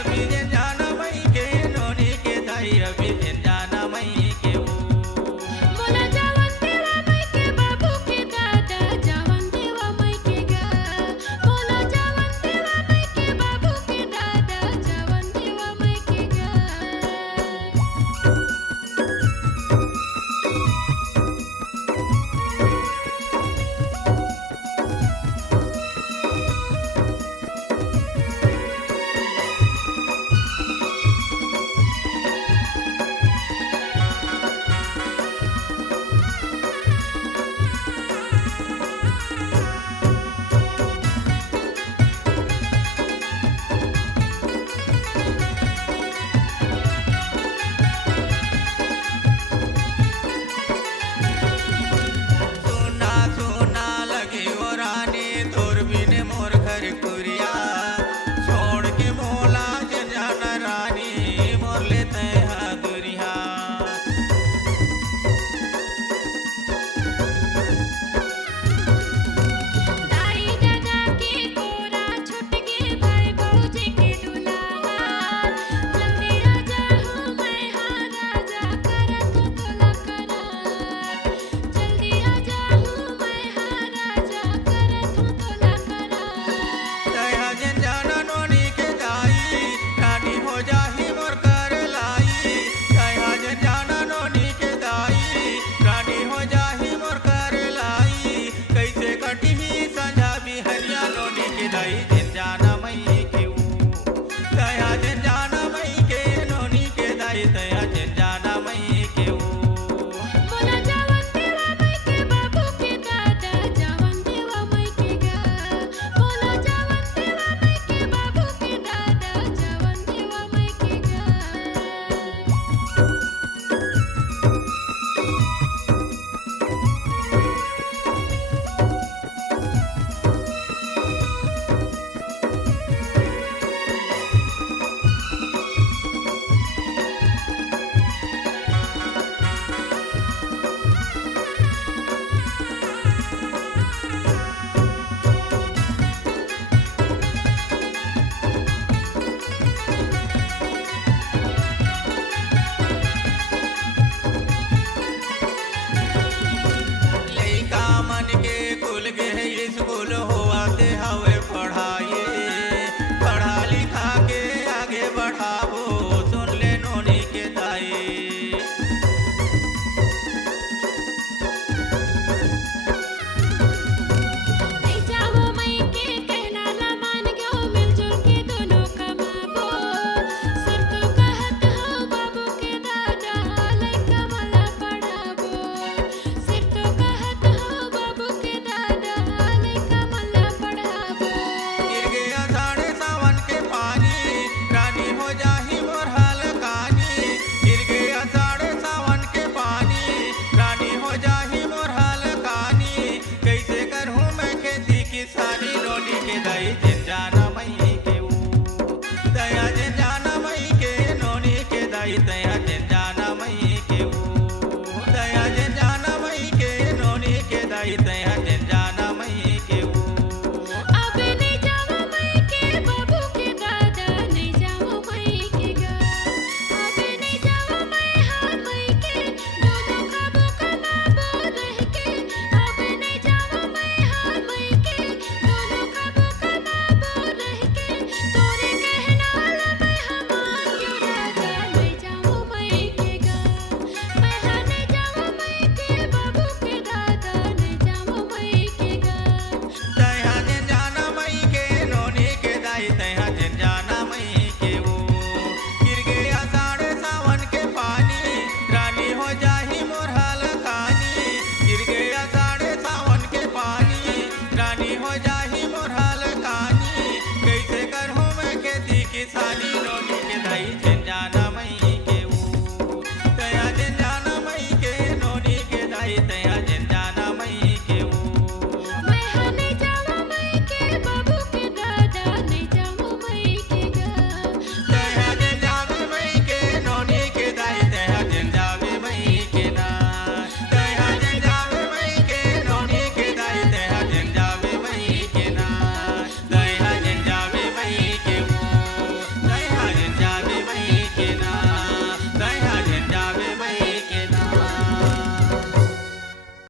अभी जे जाना मई के नोनी के दाई अभी जे जाना मई के वो बोला जवन देवा मई के बाबू के दादा जवन देवा मई के गा बोला जवन देवा मई के बाबू के दादा जवन देवा मई के गा सोना सोना लगे ओ रानी तोर बिन मोर घर कुरिया छोड़ के मोला जे जाना रानी मोर लेते हा दुरिया दाई दादा के कोरा छुट गे भाई भौजी के दुलावा जल्दी राजा हूँ मैं हाँ राजा करत तोला करार जल्दी राजा हूँ मैं हाँ राजा करत तोला करार दया जे जाना नोनी के दाई रानी हो जाही मोर कर लाई दया जे जाना नोनी के दाई रानी हो जाही मोर कर लाई कैसे कटिही संझा बिहरिया नोनी के दाई जे जाना मई के ऊ दया जे जाना मई के नोनी के दाई दया जे जाना मई के ऊ बोला जवन देवा मई के बाबू के दादा जवन देवा मई के गा बोला जवन देवा मई के बाबू के दादा जवन देवा मई के गा लइका मन के कुल के स्कूल होआते हवे पढ़ाई पढ़ा लिखा के आगे बढ़ावो सुन ले नोनी के दाई नहीं जाओ मई के कहना ला मान गयो मिलजुल के दोनों कमाबो सर तो कहत हो बाबू के दादा लइका मला पढ़ाबो सिर तो कहत हो बाबू के दादा लइका मला पढ़ाबो गिर गया साढ़े सावन के पानी रानी हो जाही मोर हाल कहानी गिर गया साढ़े सावन के पानी रानी हो जाही मोर हाल कहानी कैसे करूँ मैं खेती किसानी नोनी के दाई जिन जाना मई के ऊ दया जिन जाना मई के नोनी के दाई दया जिन जाना मई के ऊ दया जिन जाना मई के नोनी के दाई दया जिन जाना मई के ऊ अब नहीं जाओ मई के बाबू के दादा नहीं जाओ मई के गा अब नहीं जाओ मई हाँ मई के दोनों खाबो कमाबो रह के अब नहीं जाओ मई हाँ मई के दोनों खाबो कमाबो रह के तोरे कहना ला मैं हमार क्यों राजा नहीं जाओ मई के गा मैं हाँ नहीं जाओ मई के बाबू के दादा नहीं जाओ मई के गा दया जिन जाना मई के नोनी के दाई दया जिन जाना मई के वो गिर गया साढ़े सावन के पानी रानी हो जाही मोर हाल कहानी गिर गया साढ़े सावन के पानी रानी हो जाही मोर हाल कहानी कैसे करूँ मैं खेती किसानी नोनी के दाई जिन